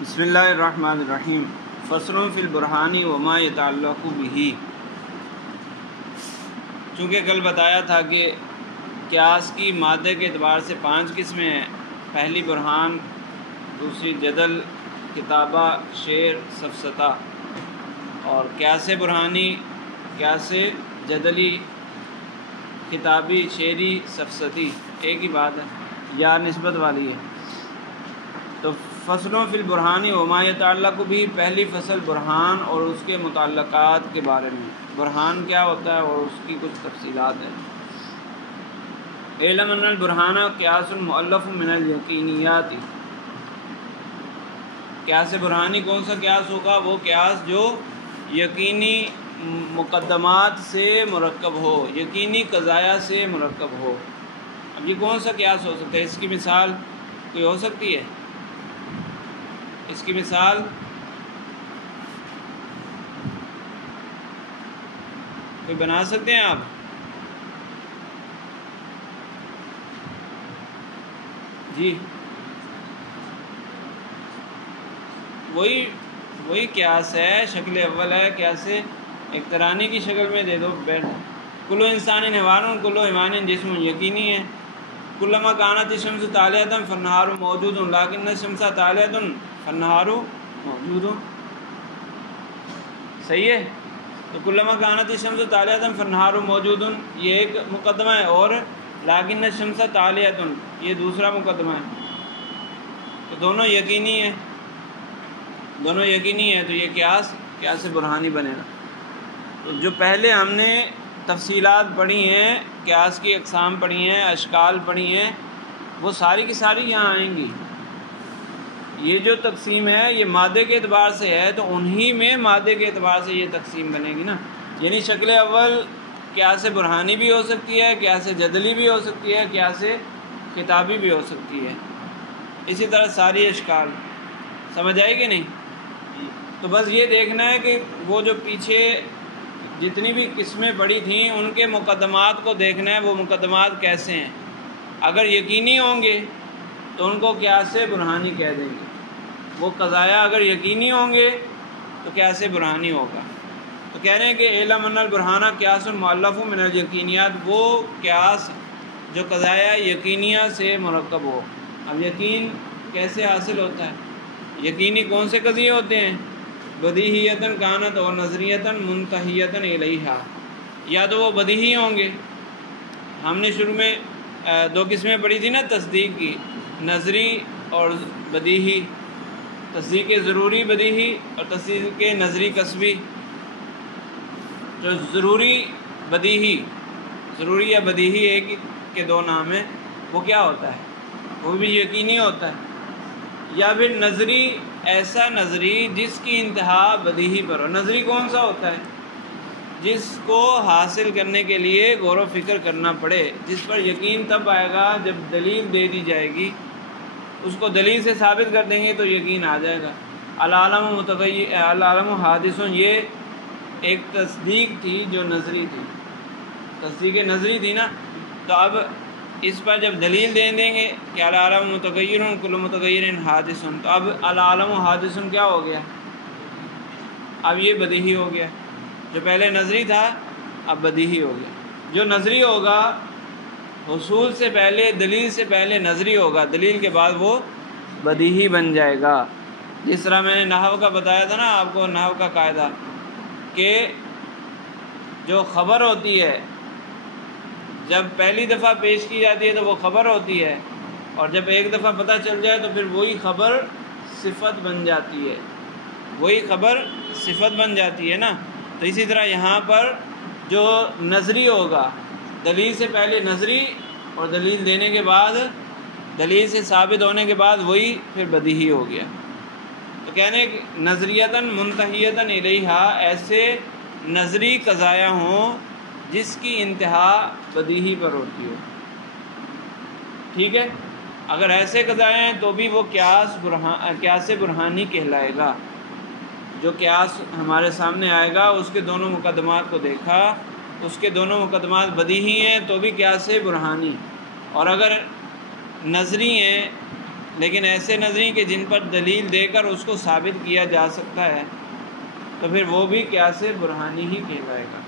بسم اللہ الرحمن الرحیم فصل فی البرہان وما یتعلق بہ۔ چونکہ کل بتایا تھا کہ قیاس کی مادے کے اعتبار سے 5 قسمیں ہیں۔ پہلی برہان، دوسری جدل، کتابہ، شعر، سفسطہ، اور قیاس برہانی، قیاس جدلی، کتابی، شعری، سفسطی ایک ہی بات ہے یا نسبت والی ہے۔ تو فصلوں فی البرہان وما یتعلق بھی، پہلی فصل برہان اور اس کے متعلقات کے بارے میں۔ برہان کیا ہوتا ہے اور اس کی کچھ تفصیلات ہیں۔ اعلم ان البرہان قیاس مؤلف من الیقینیات۔ قیاس برہانی کون سا قیاس ہوگا؟ وہ قیاس جو یقینی مقدمات سے مرکب ہو، یقینی قضایا سے مرکب ہو۔ اب یہ کون سا قیاس ہو سکتا ہے؟ اس کی مثال کوئی ہو سکتی ہے؟ اس کی مثال کوئی بنا سکتے ہیں آپ؟ جی، وہی قیاس ہے، شکل اول ہے، قیاس اقترانی کی شکل میں دے دو بیٹھ۔ کلو انسان حیوان کلو حیوان جسم یقینی ہے۔ کلما کانت الشمس طالعۃ فالنہار موجود لیکن الشمس طالعۃ فالنہار موجود۔ صحیح ہے؟ تو کلما کانت الشمس طالعۃ فالنہار موجود یہ ایک مقدمہ ہے، اور لیکن الشمس طالعۃ یہ دوسرا مقدمہ ہے۔ تو دونوں یقینی ہیں، دونوں یقینی ہیں، تو یہ قیاس برہانی بنے گا۔ تو جو پہلے ہم نے تفصیلات پڑھی ہیں، قیاس کی اقسام پڑھی ہیں، اشکال پڑھی ہیں، وہ ساری کی ساری یہاں آئیں گی۔ یہ جو تقسیم ہے یہ مادے کے اعتبار سے ہے، تو انہی میں مادے کے اعتبار سے یہ تقسیم بنے گی نا۔ یعنی شکل اول قیاس برہانی بھی ہو سکتی ہے، قیاس جدلی بھی ہو سکتی ہے، قیاس کتابی بھی ہو سکتی ہے۔ اسی طرح ساری اشکال سمجھ آئے گی نہیں؟ تو بس یہ دیکھنا ہے کہ وہ جو پیچھے جتنی بھی قسمیں پڑھی تھیں ان کے مقدمات کو دیکھنا ہے، وہ مقدمات کیسے ہیں۔ اگر یقینی ہوں گے تو ان کو قیاس برہانی کہہ دیں گے۔ وہ قضایا اگر یقینی ہوں گے تو قیاس برہانی ہوگا۔ تو کہہ رہے ہیں کہ اعلم ان البرہان قیاس مؤلف من الیقینیات، وہ قیاس جو قضایا یقینیہ سے مرکب ہو۔ اب یقین کیسے حاصل ہوتا ہے؟ یقینی کون سے قضیے ہوتے ہیں؟ بدیہیتاً کانت اور نظریتاً منتہیتاً الیہا۔ یا تو وہ بدیہی ہوں گے، ہم نے شروع میں 2 قسمیں پڑھی تھی نا تصدیق کی، نظری اور بدیہی، تصدیق ضروری بدیہی اور تصدیق نظری کسبی۔ جو ضروری بدیہی، ضروری یا بدیہی ایک کے 2 نام ہیں، وہ کیا ہوتا ہے؟ وہ بھی یقینی ہوتا ہے۔ یا پھر نظری، ایسا نظری جس کی انتہا بدیہی پر ہو۔ نظری کون سا ہوتا ہے؟ جس کو حاصل کرنے کے لیے غور و فکر کرنا پڑے، جس پر یقین تب آئے گا جب دلیل دے دی جائے گی، اس کو دلیل سے ثابت کر دیں گے تو یقین آ جائے گا۔ العالم متغیر، العالم حادث، یہ ایک تصدیق تھی جو نظری تھی، تصدیق نظری تھی نا۔ تو اب اس پر جب دلیل دیں گے کہ العالم متغیر کل متغیر حادث، تو اب العالم حادث کیا ہو گیا؟ اب یہ بدیہی ہو گیا۔ جو پہلے نظری تھا اب بدیہی ہو گیا۔ جو نظری ہوگا حصول سے پہلے، دلیل سے پہلے نظری ہوگا، دلیل کے بعد وہ بدیہی بن جائے گا۔ جس طرح میں نے نحو کا بتایا تھا نا آپ کو، نحو کا قاعدہ کہ جو خبر ہوتی ہے جب پہلی دفعہ پیش کی جاتی ہے تو وہ خبر ہوتی ہے، اور جب ایک دفعہ پتہ چل جائے تو پھر وہی خبر صفت بن جاتی ہے، وہی خبر صفت بن جاتی ہے نا۔ تو اسی طرح یہاں پر جو نظری ہوگا، دلیل سے پہلے نظری اور دلیل دینے کے بعد، دلیل سے ثابت ہونے کے بعد وہی پھر بدیہی ہو گیا۔ تو کہنے نظریتاً منتہیتاً الیہا، ایسے نظری قضایا ہوں جس کی انتہا بدیہی پر ہوتی ہو۔ ٹھیک ہے؟ اگر ایسے قضایا ہیں تو بھی وہ قیاس برہانی کہلائے گا۔ جو قیاس ہمارے سامنے آئے گا اس کے دونوں مقدمات کو دیکھا، اس کے دونوں مقدمات بدیہی ہیں تو بھی قیاس برہانی، اور اگر نظری ہیں لیکن ایسے نظری کہ جن پر دلیل دے کر اس کو ثابت کیا جا سکتا ہے تو پھر وہ بھی قیاس برہانی ہی کہلائے گا۔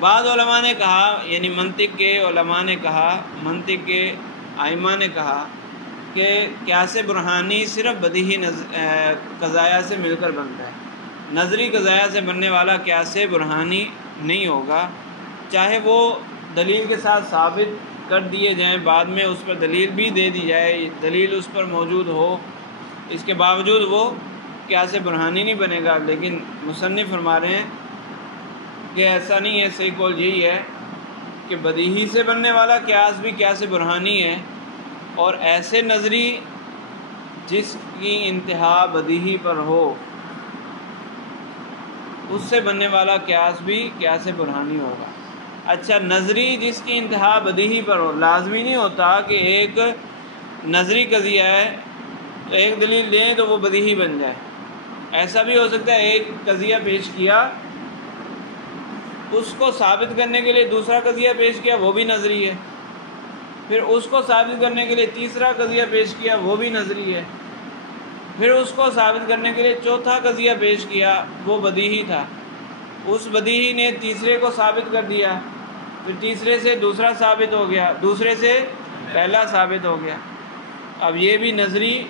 بعض علماء نے کہا، یعنی منطق کے علماء نے کہا، منطق کے ائمہ نے کہا کہ قیاس برہانی صرف بدیہی قضایا سے مل کر بنتا ہے، نظری قضایا سے بننے والا قیاس برہانی نہیں ہوگا، چاہے وہ دلیل کے ساتھ ثابت کر دیے جائیں، بعد میں اس پر دلیل بھی دے دی جائے، دلیل اس پر موجود ہو، اس کے باوجود وہ قیاس برہانی نہیں بنے گا۔ لیکن مصنف فرما رہے ہیں کہ ایسا نہیں ہے، صحیح قول یہی ہے کہ بدیہی سے بننے والا قیاس بھی قیاس برہانی ہے، اور ایسے نظری جس کی انتہا بدیہی پر ہو اس سے بننے والا قیاس بھی قیاس برہانی ہوگا۔ اچھا، نظری جس کی انتہا بدیہی پر ہو، لازمی نہیں ہوتا کہ ایک نظری قضیہ ہے تو ایک دلیل دیں تو وہ بدیہی بن جائے، ایسا بھی ہو سکتا ہے ایک قضیہ پیش کیا، اس کو ثابت کرنے کے لیے دوسرا قضیہ پیش کیا، وہ بھی نظری ہے، پھر اس کو ثابت کرنے کے لیے تیسرا قضیہ پیش کیا، وہ بھی نظری ہے، پھر اس کو ثابت کرنے کے لیے چوتھا قضیہ پیش کیا، وہ بدیہی تھا، اس بدیہی نے تیسرے کو ثابت کر دیا، پھر تیسرے سے دوسرا ثابت ہو گیا، دوسرے سے پہلا ثابت ہو گیا، اب یہ بھی نظری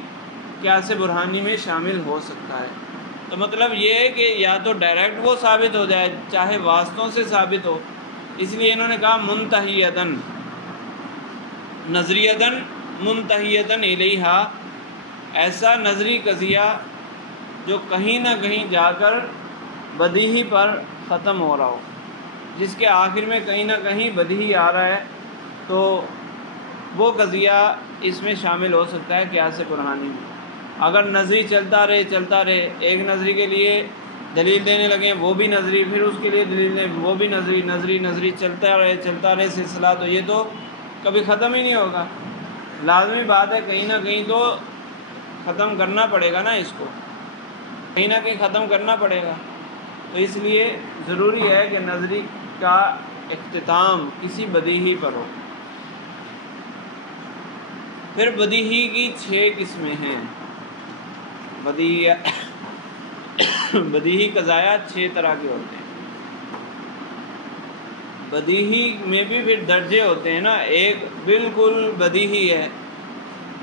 قیاس برہانی میں شامل ہو سکتا ہے۔ تو مطلب یہ ہے کہ یا تو ڈائریکٹ وہ ثابت ہو جائے چاہے واسطوں سے ثابت ہو، اس لیے انہوں نے کہا منتہیتاً، نظریتاً منتہیتاً الیہا، ایسا نظری قضیہ جو کہیں نہ کہیں جا کر بدیہی پر ختم ہو رہا ہو، جس کے آخر میں کہیں نہ کہیں بدیہی آ رہا ہے، تو وہ قضیہ اس میں شامل ہو سکتا ہے قیاس برہانی میں۔ اگر نظری چلتا رہے، ایک نظری کے لیے دلیل دینے لگیں وہ بھی نظری، پھر اس کے لیے دلیل دیں وہ بھی نظری چلتا رہے سلسلہ، تو یہ تو کبھی ختم ہی نہیں ہوگا۔ لازمی بات ہے کہیں نہ کہیں تو ختم کرنا پڑے گا نا، اس کو کہیں نہ کہیں ختم کرنا پڑے گا، تو اس لیے ضروری ہے کہ نظری کا اختتام کسی بدیہی پر ہو۔ پھر بدیہی کی 6 قسمیں ہیں، بدیہی قضایا 6 طرح کے ہوتے ہیں۔ بدیہی میں بھی پھر درجے ہوتے ہیں نا، ایک بالکل بدیہی ہے،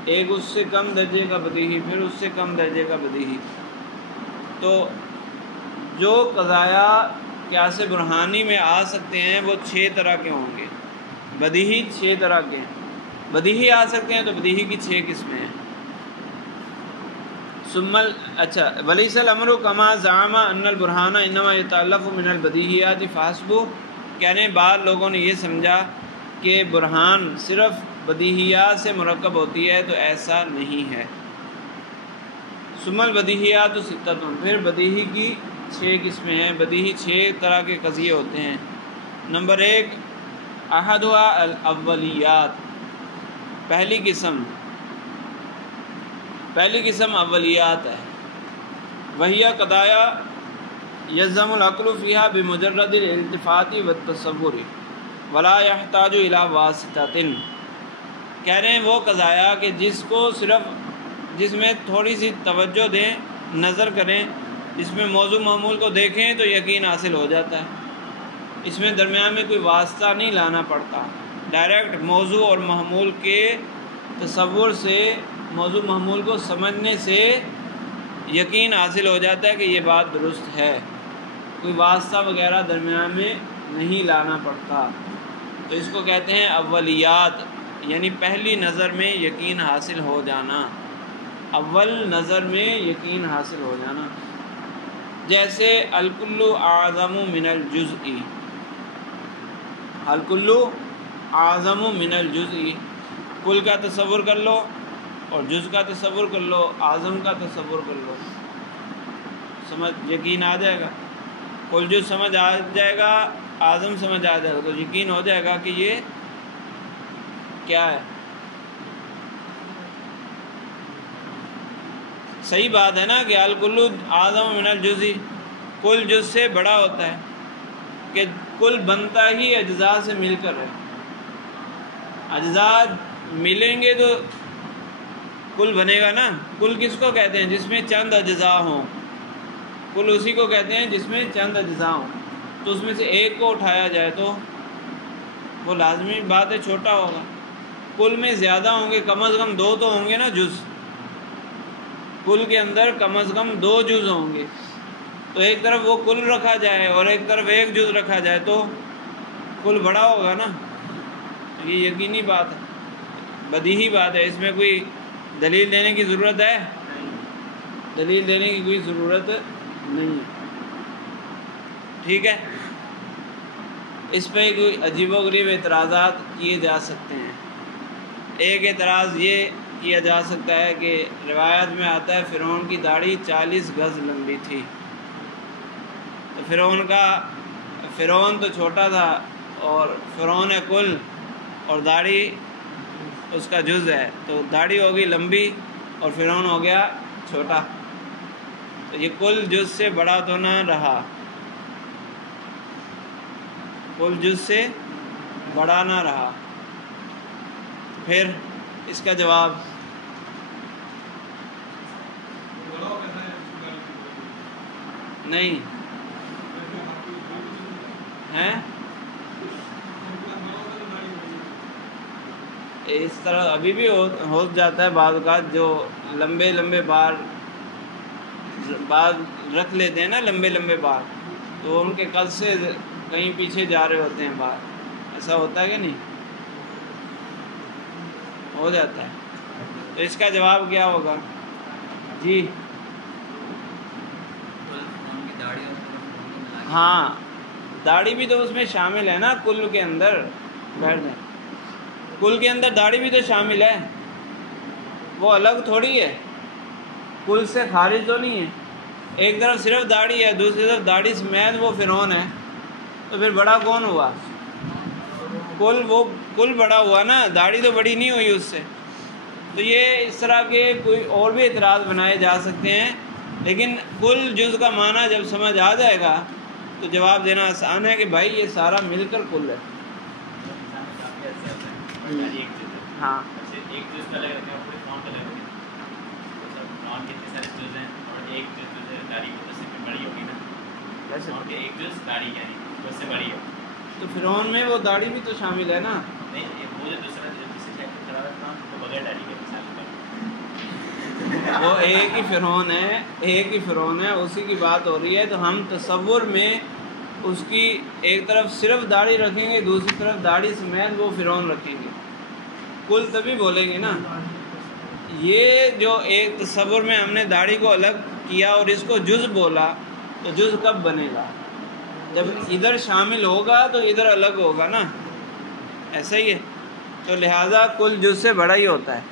ایک اس سے کم درجے کا بدیہی، پھر اس سے کم درجے کا بدیہی۔ تو جو قضایا قیاس برہانی میں آ سکتے ہیں وہ 6 طرح کے ہوں گے، بدیہی 6 طرح کے ہیں، بدیہی آ سکتے ہیں تو بدیہی کی 6 قسمیں ہیں۔ اچھا، ولیس الامر کما زعم ان البرہان انما یتألف من البدیہیات فحسب، کہنے بعض لوگوں نے یہ سمجھا کہ برہان صرف بدیہیات سے مرکب ہوتی ہے، تو ایسا نہیں ہے۔ ثم البدیہیات 6، پھر بدیہی کی 6 قسمیں ہیں، بدیہی 6 طرح کے قضیے ہوتے ہیں۔ نمبر 1، احدھا الاولیات، پہلی قسم اولیات ہے، وہی قضایا یلزم العقل فیہا بمجرد الالتفات والتصور ولا یحتاج الی واسطۃ، کہہ رہے ہیں وہ قضایا کہ جس میں تھوڑی سی توجہ دیں، نظر کریں، جس میں موضوع معمول کو دیکھیں تو یقین حاصل ہو جاتا ہے، اس میں درمیان میں کوئی واسطہ نہیں لانا پڑتا، ڈائریکٹ موضوع اور محمول کے تصور سے، موضوع محمول کو سمجھنے سے یقین حاصل ہو جاتا ہے کہ یہ بات درست ہے، کوئی واسطہ وغیرہ درمیان میں نہیں لانا پڑتا، تو اس کو کہتے ہیں اولیات، یعنی پہلی نظر میں یقین حاصل ہو جانا، اول نظر میں یقین حاصل ہو جانا۔ جیسے الکل اعظم من الجزء، الکل اعظم من الجزء، کل کا تصور کر لو اور جز کا تصور کر لو، اعظم کا تصور کر لو، سمجھ یقین آ جائے گا، کل جز سمجھ آ جائے گا، اعظم سمجھ آ جائے گا، تو یقین ہو جائے گا کہ یہ کیا ہے۔ صحیح بات ہے نا کہ الکل اعظم من الجزء، کل جز سے بڑا ہوتا ہے، کہ کل بنتا ہی اجزاء سے مل کر ہے، اجزاء ملیں گے تو کل بنے گا نا. کل کس کو کہتے ہیں؟ جس میں چند اجزاء ہوں. کل اسی کو کہتے ہیں جس میں چند اجزاء ہوں. تو اس میں سے ایک کو اٹھایا جائے تو وہ لازمی بات ہے چھوٹا ہوگا. کل میں زیادہ ہوں گے، کم از کم 2 تو ہوں گے نا جز. کل کے اندر کم از کم 2 جز ہوں گے. تو ایک طرف وہ کل رکھا جائے اور ایک طرف ایک جز رکھا جائے تو کل بڑا ہوگا نا. یہ یقینی بات ہے، بدیہی بات ہے. اس میں کوئی دلیل دینے کی ضرورت ہے؟ دلیل دینے کی کوئی ضرورت نہیں ہے. ٹھیک ہے. اس پہ کوئی عجیب و غریب اعتراضات کیے جا سکتے ہیں. ایک اعتراض یہ کیا جا سکتا ہے کہ روایت میں آتا ہے فرعون کی داڑھی 40 گز لمبی تھی. تو فرعون تو چھوٹا تھا اور فرعون کل اور داڑھی اس کا جز ہے، تو داڑھی ہوگی لمبی اور فرعون ہو گیا چھوٹا. تو یہ کل جز سے بڑا تو نہ رہا، کل جز سے بڑا نہ رہا. پھر اس کا جواب نہیں ہے. اس طرح ابھی بھی ہو جاتا ہے بعض اوقات، جو لمبے لمبے بال رکھ لیتے ہیں نا، لمبے لمبے بال، تو ان کے قد سے کہیں پیچھے جا رہے ہوتے ہیں بال. ایسا ہوتا ہے کہ نہیں؟ ہو جاتا ہے. تو اس کا جواب کیا ہوگا؟ جی ہاں، داڑھی بھی تو اس میں شامل ہے نا. کل کے اندر بیٹھ جائیں، کل کے اندر داڑھی بھی تو شامل ہے، وہ الگ تھوڑی ہے، کل سے خارج تو نہیں ہے. ایک طرف صرف داڑھی ہے، دوسری طرف داڑھی سمیت وہ فرعون ہے. تو پھر بڑا کون ہوا؟ کل بڑا ہوا نا، داڑھی تو بڑی نہیں ہوئی اس سے. تو یہ اس طرح کے کوئی اور بھی اعتراض بنائے جا سکتے ہیں، لیکن کل جز کا معنی جب سمجھ آ جائے گا تو جواب دینا آسان ہے کہ بھائی یہ سارا مل کر کل ہے. ہاں تو فرعون میں وہ داڑھی بھی تو شامل ہے نا. وہ ایک ہی فرعون ہے، اسی کی بات ہو رہی ہے. تو ہم تصور میں اس کی ایک طرف صرف داڑھی رکھیں گے، دوسری طرف داڑھی سمیت وہ فرعون رکھیں گے، کل تبھی بولیں گے نا. یہ جو ایک تصور میں ہم نے داڑھی کو الگ کیا اور اس کو جز بولا، تو جز کب بنے گا؟ جب ادھر شامل ہوگا تو ادھر الگ ہوگا نا. ایسا ہی ہے. تو لہٰذا کل جز سے بڑا ہی ہوتا ہے.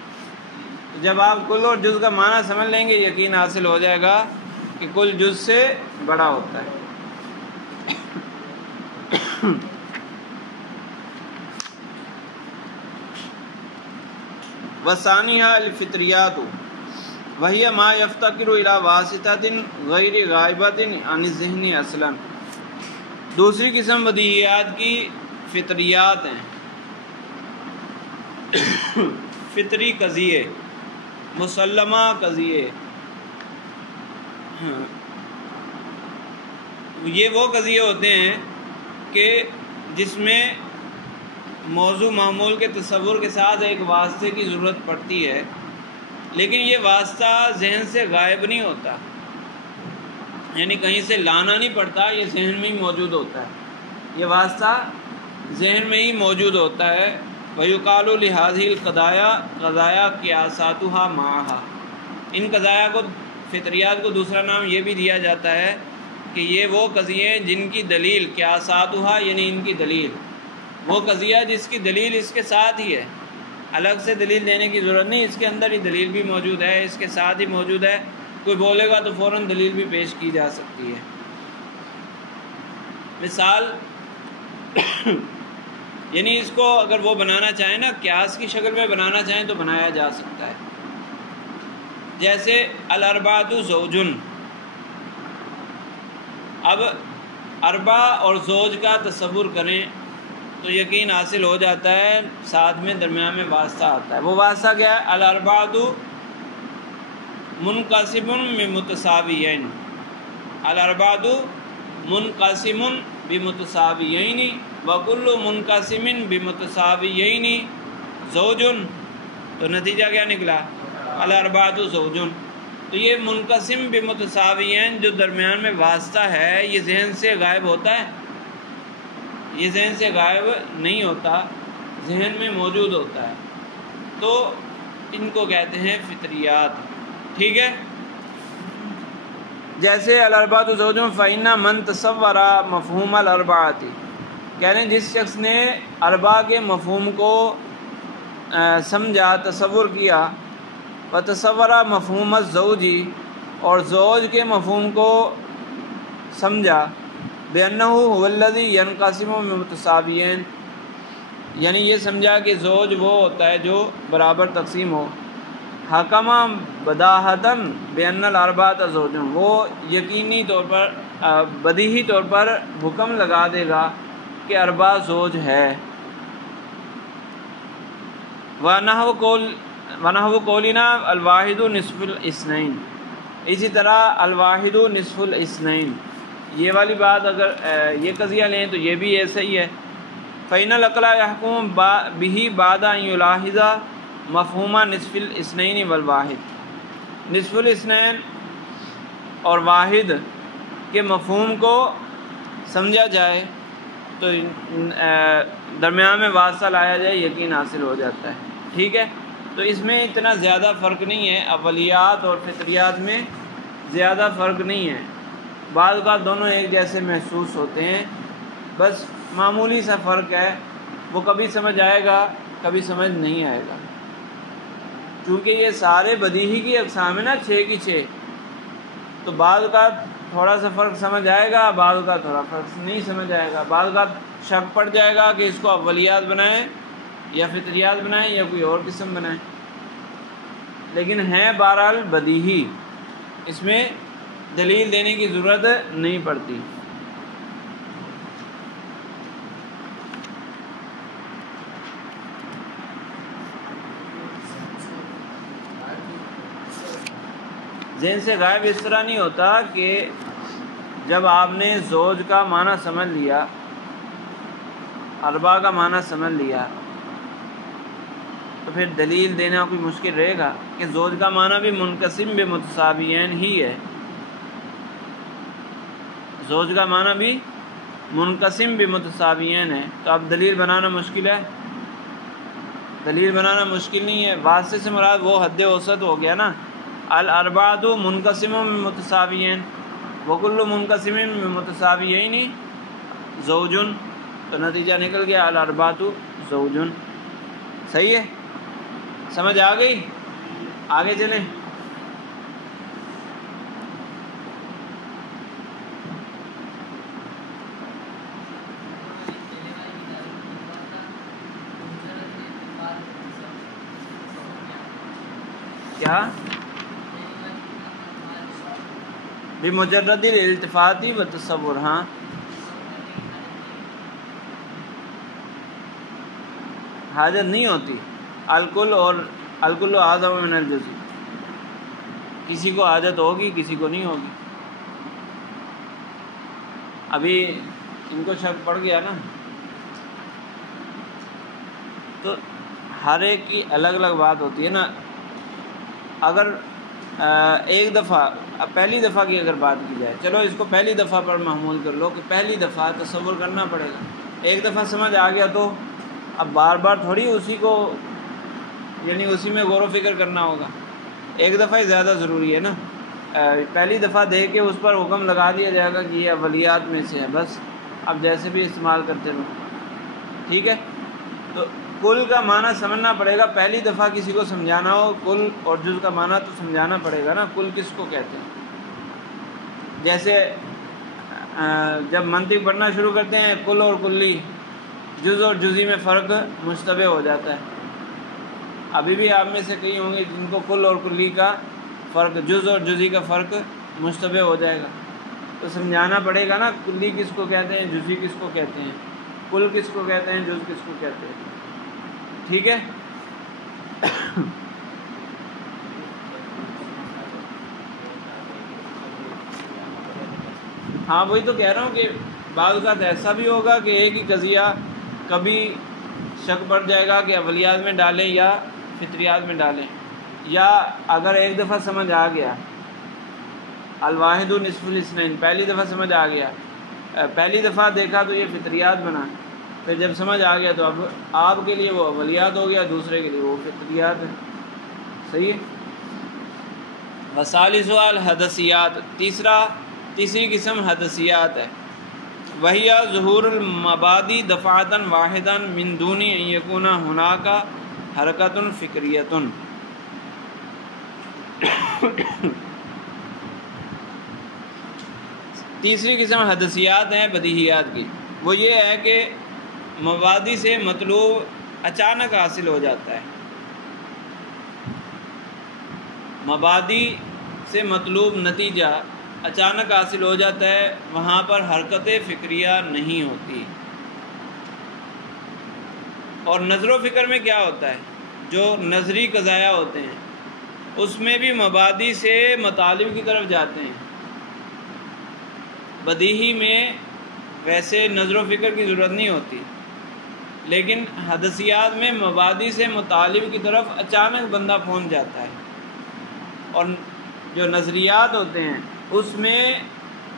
جب آپ کل اور جز کا معنی سمجھ لیں گے، یقین حاصل ہو جائے گا کہ کل جز سے بڑا ہوتا ہے. وثانیہ الفطریات وہی ما یفتقر الی واسطۃ غیر غائبۃ عن الذہن اصلا. دوسری قسم بدیہیات کی فطریات ہیں. فطری قضیے، مسلمہ قضیے. یہ وہ قضیے ہوتے ہیں کہ جس میں موضوع معمول کے تصور کے ساتھ ایک واسطے کی ضرورت پڑتی ہے، لیکن یہ واسطہ ذہن سے غائب نہیں ہوتا، یعنی کہیں سے لانا نہیں پڑتا، یہ ذہن میں ہی موجود ہوتا ہے. یہ واسطہ ذہن میں ہی موجود ہوتا ہے. وَيُقَالُ لِهَذِهِ الْقَضَايَا قَضَايَا قِيَاسَاتُهَا مَعَهَا. ان قضایا کو، فطریات کو دوسرا نام یہ بھی دیا جاتا ہے کہ یہ وہ قضیے ہیں جن کی دلیل قیاساتها، یعنی ان کی دلیل، وہ قضیہ جس کی دلیل اس کے ساتھ ہی ہے، الگ سے دلیل دینے کی ضرورت نہیں، اس کے اندر ہی دلیل بھی موجود ہے، اس کے ساتھ ہی موجود ہے. کوئی بولے گا تو فوراً دلیل بھی پیش کی جا سکتی ہے. مثال یعنی اس کو اگر وہ بنانا چاہیں نا، قیاس کی شکل میں بنانا چاہیں تو بنایا جا سکتا ہے. جیسے الاربعۃ زوجن. اب اربع اور زوج کا تصور کریں تو یقین حاصل ہو جاتا ہے، ساتھ میں درمیان میں واسطہ آتا ہے. وہ واسطہ کیا ہے؟ الاربعۃ منقسم بمتساویین، الاربعۃ منقسم بمتساویین وکل منقسم بمتساویین زوج، تو نتیجہ کیا نکلا؟ الاربعۃ زوج۔ تو یہ منقسم بمتساویین جو درمیان میں واسطہ ہے، یہ ذہن سے غائب ہوتا ہے؟ یہ ذہن سے غائب نہیں ہوتا، ذہن میں موجود ہوتا ہے، تو ان کو کہتے ہیں فطریات۔ ٹھیک ہے، جیسے الاربعۃ زوج فإن من تصور مفہوم الاربعۃ، کہہ رہے ہیں جس شخص نے اربع کے مفہوم کو سمجھا، تصور کیا، وتصور مفہوم الزوج، اور زوج کے مفہوم کو سمجھا، بأنہ هو الذی ينقسم بمتساویین، یعنی یہ سمجھا کہ زوج وہ ہوتا ہے جو برابر تقسیم ہو، حکم بداہتاً بأن الاربعۃ زوج، وہ یقینی طور پر بدیہی طور پر حکم لگا دے گا کہ اربع زوج ہے۔ وَنَحْوُ قَوْلِنَا الْوَاحِدُ نِصْفُ الْاثْنَيْن، اسی طرح الواحد نصف الاثنین، یہ والی بات اگر یہ قضیہ لیں تو یہ بھی ایسا ہی ہے۔ فإن العقل يحكم به بعد أن يلاحظ مفہوم نصف الاثنین والواحد، نصف الاثنین اور واحد کے مفہوم کو سمجھا جائے تو درمیان میں واسطہ لایا جائے، یقین حاصل ہو جاتا ہے۔ ٹھیک ہے، تو اس میں اتنا زیادہ فرق نہیں ہے، اولیات اور فطریات میں زیادہ فرق نہیں ہے، بعض اوقات دونوں ایک جیسے محسوس ہوتے ہیں، بس معمولی سا فرق ہے، وہ کبھی سمجھ آئے گا کبھی سمجھ نہیں آئے گا، چونکہ یہ سارے بدیہی کی اقسام ہیں نا، 6 کی 6، تو بعض اوقات تھوڑا سا فرق سمجھ آئے گا، بعض اوقات تھوڑا فرق نہیں سمجھ آئے گا، بعض اوقات شک پڑ جائے گا کہ اس کو اولیات بنائیں یا فطریات بنائیں یا کوئی اور قسم بنائیں، لیکن ہیں بہرحال بدیہی، اس میں دلیل دینے کی ضرورت نہیں پڑتی۔ ذہن سے غائب اس طرح نہیں ہوتا کہ جب آپ نے زوج کا معنی سمجھ لیا، اربع کا معنی سمجھ لیا، تو پھر دلیل دینا کوئی مشکل رہے گا کہ زوج کا معنی بھی منقسم بمتساویین ہی ہے، زوج کا معنی بھی منقسم بمتساویین ہے، تو اب دلیل بنانا مشکل ہے؟ دلیل بنانا مشکل نہیں ہے، واسطے سے مراد وہ حد اوسط ہو گیا نا، الاربعۃ منقسم بمتساویین وکل منقسم بمتساویین زوج، تو نتیجہ نکل گیا الاربعۃ زوج۔ صحیح ہے، سمجھ آ گئی؟ آگے چلیں۔ کیا؟ بمجرد الالتفات و تصور، ہاں حاجت نہیں ہوتی، الکل اور الکل اعظم من الجزء، کسی کو حاجت ہوگی کسی کو نہیں ہوگی۔ ابھی ان کو شک پڑ گیا نا، تو ہر ایک کی الگ الگ بات ہوتی ہے نا، اگر ایک دفعہ پہلی دفعہ کی اگر بات کی جائے، چلو اس کو پہلی دفعہ پر محمول کر لو کہ پہلی دفعہ تصور کرنا پڑے گا، ایک دفعہ سمجھ آ گیا تو اب بار بار تھوڑی اسی کو، یعنی اسی میں غور و فکر کرنا ہوگا، ایک دفعہ ہی زیادہ ضروری ہے نا، پہلی دفعہ دیکھ کے اس پر حکم لگا دیا جائے گا کہ یہ اولیات میں سے ہے، بس اب جیسے بھی استعمال کرتے رہو۔ ٹھیک ہے، تو کل کا معنی سمجھنا پڑے گا، پہلی دفعہ کسی کو سمجھانا ہو کل اور جز کا معنی تو سمجھانا پڑے گا نا، کل کس کو کہتے ہیں؟ جیسے جب منطق پڑھنا شروع کرتے ہیں کل اور کلی، جز اور جزی میں فرق مشتبہ ہو جاتا ہے، ابھی بھی آپ میں سے کئی ہوں گے جن کو کل اور کلی کا فرق، جز اور جزی کا فرق مشتبہ ہو جائے گا، تو سمجھانا پڑے گا نا کلی کس کو کہتے ہیں، جزی کس کو کہتے ہیں، کل کس کو کہتے ہیں، جز کس کو کہتے ہیں۔ ٹھیک ہے، ہاں وہی تو کہہ رہا ہوں کہ بعض اوقات ایسا بھی ہوگا کہ ایک ہی قضیہ کبھی شک پڑ جائے گا کہ اولیات میں ڈالیں یا فطریات میں ڈالیں، یا اگر ایک دفعہ سمجھ آ گیا الواحد نصف الاثنین، پہلی دفعہ سمجھ آ گیا، پہلی دفعہ دیکھا تو یہ فطریات بنا، پھر جب سمجھ آ گیا تو اب آپ کے لیے وہ اولیات ہو گیا، دوسرے کے لیے وہ فطریات ہے. صحیح ہے. وثالث الحدثیات، تیسری قسم حدثیات ہے. وہی ظہور المبادی دفعتاً واحداً من دون ان یکون ہناک حرکت فکریۃ. تیسری قسم حدثیات ہیں بدیہیات کی. وہ یہ ہے کہ مبادی سے مطلوب اچانک حاصل ہو جاتا ہے. مبادی سے مطلوب نتیجہ اچانک حاصل ہو جاتا ہے، وہاں پر حرکت فکریہ نہیں ہوتی. اور نظر و فکر میں کیا ہوتا ہے؟ جو نظری قضایا ہوتے ہیں اس میں بھی مبادی سے مطالب کی طرف جاتے ہیں. بدیہی میں ویسے نظر و فکر کی ضرورت نہیں ہوتی، لیکن حدثیات میں مبادی سے مطالب کی طرف اچانک بندہ پہنچ جاتا ہے. اور جو نظریات ہوتے ہیں اس میں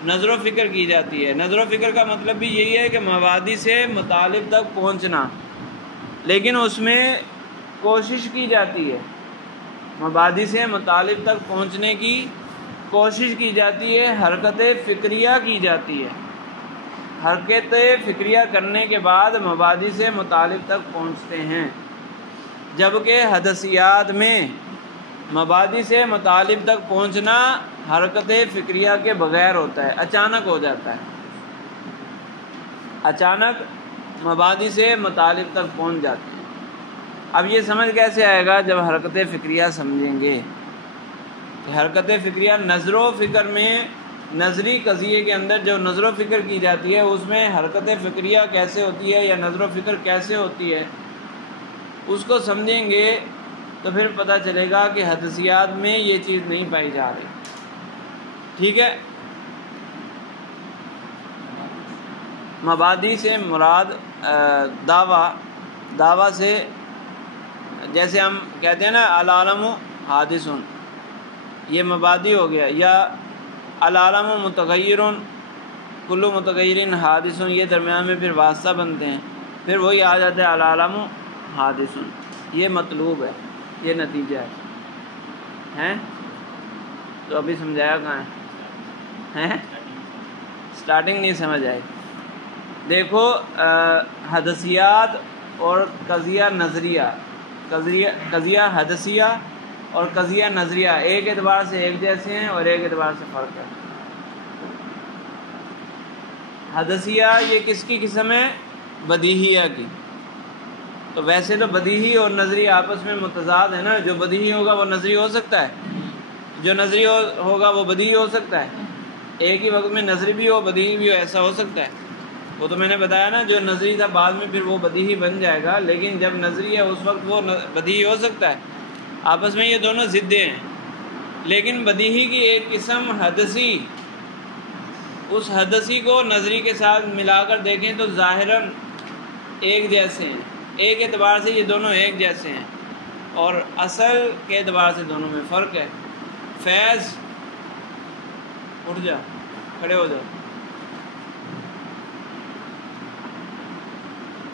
نظر و فکر کی جاتی ہے. نظر و فکر کا مطلب بھی یہی ہے کہ مبادی سے مطالب تک پہنچنا، لیکن اس میں کوشش کی جاتی ہے، مبادی سے مطالب تک پہنچنے کی کوشش کی جاتی ہے، حرکت فکریہ کی جاتی ہے. حرکت فکریہ کرنے کے بعد مبادی سے مطالب تک پہنچتے ہیں. جبکہ حدثیات میں مبادی سے مطالب تک پہنچنا حرکت فکریہ کے بغیر ہوتا ہے، اچانک ہو جاتا ہے. اچانک مبادی سے مطالب تک پہنچ جاتے ہیں. اب یہ سمجھ کیسے آئے گا؟ جب حرکت فکریہ سمجھیں گے کہ حرکت فکریہ نظر و فکر میں، نظری قضیے کے اندر جو نظر و فکر کی جاتی ہے اس میں حرکت فکریہ کیسے ہوتی ہے یا نظر و فکر کیسے ہوتی ہے، اس کو سمجھیں گے تو پھر پتہ چلے گا کہ حدثیات میں یہ چیز نہیں پائی جا رہی. ٹھیک ہے. مبادی سے مراد دعویٰ سے، جیسے ہم کہتے ہیں نا العالم حادث، یہ مبادی ہو گیا، یا العالم متغیر کل متغیر حادث، یہ درمیان میں پھر واسطہ بنتے ہیں، پھر وہی آ جاتا ہے العالم حادث. یہ مطلوب ہے، یہ نتیجہ ہے. تو ابھی سمجھایا کہاں ہے؟ سٹارٹنگ نہیں سمجھ آئی. دیکھو حدثیات اور قضیہ نظریہ، قضیہ حدثیہ اور قضیہ نظریہ ایک اعتبار سے ایک جیسے ہیں اور ایک اعتبار سے فرق ہے. حدثیہ یہ کس کی قسم ہے؟ بدیہیہ کی. تو ویسے تو بدیہی اور نظری آپس میں متضاد ہے نا. جو بدیہی ہوگا وہ نظری ہو سکتا ہے، جو نظری ہوگا وہ بدیہی ہو سکتا ہے. ایک ہی وقت میں نظری بھی ہو بدیہی بھی ہو، ایسا ہو سکتا ہے. وہ تو میں نے بتایا نا، جو نظری تھا بعد میں پھر وہ بدیہی بن جائے گا، لیکن جب نظری ہے اس وقت وہ بدیہی ہو سکتا ہے. آپس میں یہ دونوں ضدیں ہیں. لیکن بدیہی کی ایک قسم حدثی، اس حدثی کو نظری کے ساتھ ملا کر دیکھیں تو ظاہراً ایک جیسے ہیں. ایک اعتبار سے یہ دونوں ایک جیسے ہیں اور اصل کے اعتبار سے دونوں میں فرق ہے. فیض اٹھ جا، کھڑے ہو جاؤ.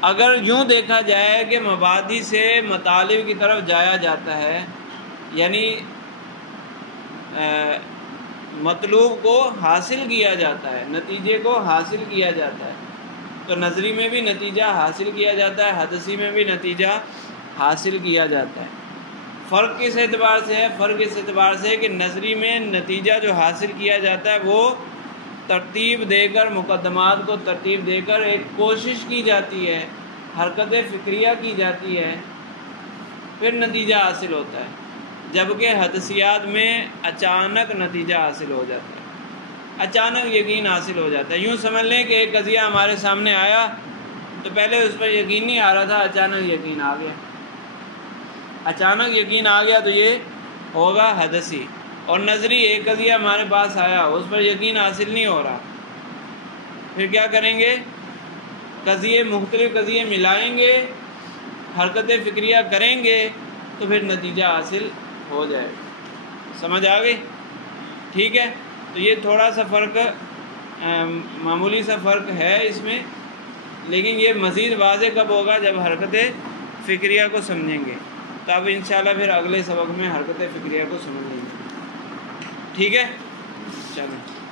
اگر یوں دیکھا جائے کہ مبادی سے مطالب کی طرف جایا جاتا ہے، یعنی مطلوب کو حاصل کیا جاتا ہے، نتیجے کو حاصل کیا جاتا ہے، تو نظری میں بھی نتیجہ حاصل کیا جاتا ہے، حدثی میں بھی نتیجہ حاصل کیا جاتا ہے. فرق کس اعتبار سے ہے؟ فرق اس اعتبار سے کہ نظری میں نتیجہ جو حاصل کیا جاتا ہے وہ ترتیب دے کر، مقدمات کو ترتیب دے کر ایک کوشش کی جاتی ہے، حرکت فکریہ کی جاتی ہے، پھر نتیجہ حاصل ہوتا ہے. جبکہ حدثیات میں اچانک نتیجہ حاصل ہو جاتا ہے، اچانک یقین حاصل ہو جاتا ہے. یوں سمجھ لیں کہ ایک قضیہ ہمارے سامنے آیا تو پہلے اس پر یقین نہیں آ رہا تھا، اچانک یقین آ گیا. اچانک یقین آ گیا تو یہ ہوگا حدثی. اور نظری ایک قضیہ ہمارے پاس آیا، اس پر یقین حاصل نہیں ہو رہا، پھر کیا کریں گے؟ قضیے مختلف قضیے ملائیں گے، حرکت فکریہ کریں گے تو پھر نتیجہ حاصل ہو جائے گا۔ سمجھ آ گئی؟ ٹھیک ہے، تو یہ تھوڑا سا فرق، معمولی سا فرق ہے اس میں، لیکن یہ مزید واضح کب ہوگا؟ جب حرکت فکریہ کو سمجھیں گے، تو اب انشاءاللہ پھر اگلے سبق میں حرکت فکریہ کو سمجھیں گے۔ ٹھیک ہے، چلو۔